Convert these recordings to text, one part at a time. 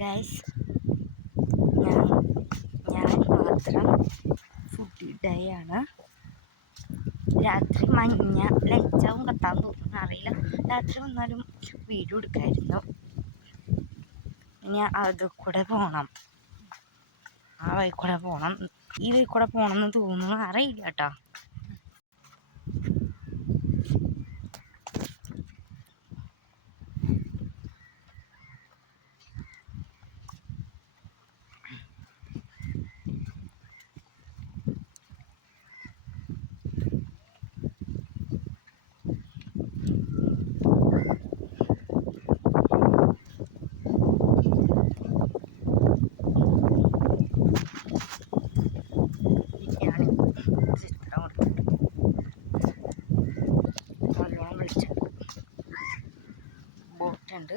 Guys, ഞാൻ മാത്രം food day ആണ്. രാത്രി മഞ്ഞ ലൈറ്റാവും കത്താൻ തോന്നുന്നു, അറിയില്ല. രാത്രി വന്നാലും വീഡിയോ എടുക്കായിരുന്നു. ഇനി അത് കൂടെ പോകണം, ആ വഴി കൂടെ പോകണം, ഈ വഴി കൂടെ പോകണമെന്ന് തോന്നുന്നു, അറിയില്ല കേട്ടോ. ബോട്ടുണ്ട്,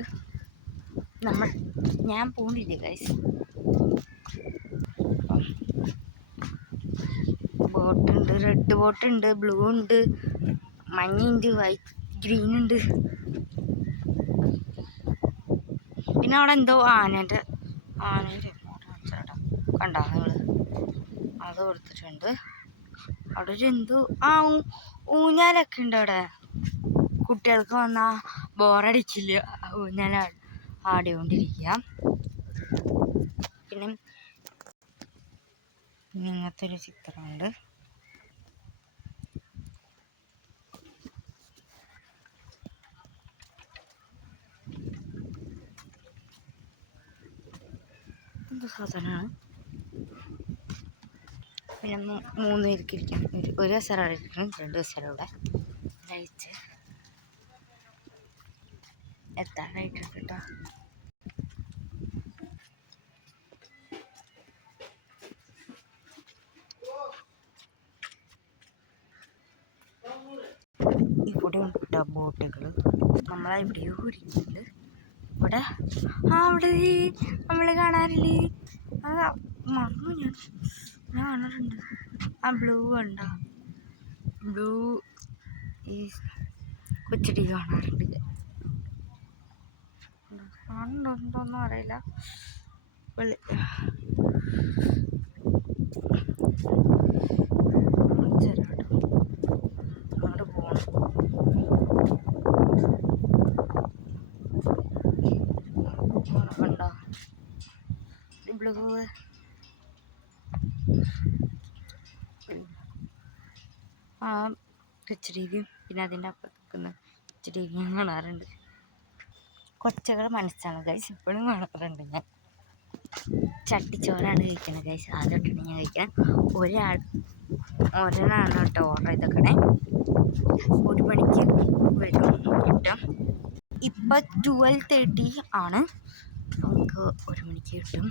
ഞാൻ പോകുന്നില്ല ഗൈസ്. ബോട്ടുണ്ട്, റെഡ് ബോട്ടുണ്ട്, ബ്ലൂ ഉണ്ട്, മഞ്ഞുണ്ട്, വൈറ്റ് ഗ്രീൻ ഉണ്ട്. പിന്നെ അവിടെ എന്തോ ആനേൻ്റെ കണ്ടാ നിങ്ങൾ, അത് കൊടുത്തിട്ടുണ്ട്. അവിടെ ഒരു എന്തോ ഊഞ്ഞാലൊക്കെ ഉണ്ട് അവിടെ. കുട്ടികൾക്ക് വന്നാൽ ബോറടിക്കില്ല, ഊഞ്ഞാൽ ആടിക്കൊണ്ടിരിക്കുക. പിന്നെ ഇങ്ങനത്തെ ഒരു ചിത്രമുണ്ട്. എന്ത് സാധനമാണ്. പിന്നെ 3 പേർക്ക് ഇരിക്കാം. ഒരു കസേര അവിടെ ഇരിക്കണം, 2 കസേര ഇവിടെ കഴിച്ച് എത്താനായിട്ടുണ്ട് കേട്ടോ. ഇവിടെ ഉണ്ട് കേട്ടോ ബോട്ടുകൾ. നമ്മളെവിടെയോ ഇരിക്കുന്നുണ്ട് ഇവിടെ. അവിടെ നമ്മൾ കാണാറില്ലേ, അത് മറന്നു ഞാൻ കാണാറുണ്ട്. ആ ബ്ലൂ കണ്ടോ, ബ്ലൂ ഈ കൊച്ചടി കാണാറുണ്ട്. കാണുന്നുണ്ടോന്നും അറിയില്ല. അങ്ങോട്ട് പോകണം. കണ്ടോ ബ്ലൂ, ആ കൊച്ചടിയും പിന്നെ അതിൻ്റെ അപ്പുറത്ത് കൊച്ചടിയും കാണാറുണ്ട്. കൊച്ചകൾ മനസ്സാണ് ഗൈസ്, ഇപ്പോഴും കാണാറുണ്ട് ഞാൻ. ചട്ടിച്ചോറാണ് കഴിക്കുന്നത് ഗൈസ്, ആദ്യമായിട്ടാണ് ഞാൻ കഴിക്കാൻ. ഒരെണ്ണമാണ് കേട്ടോ ഓർഡർ ചെയ്തേക്കണേ. 1 മണിക്ക് വരും കിട്ടും. ഇപ്പം 12:30 ആണ്, നമുക്ക് 1 മണിക്ക് കിട്ടും.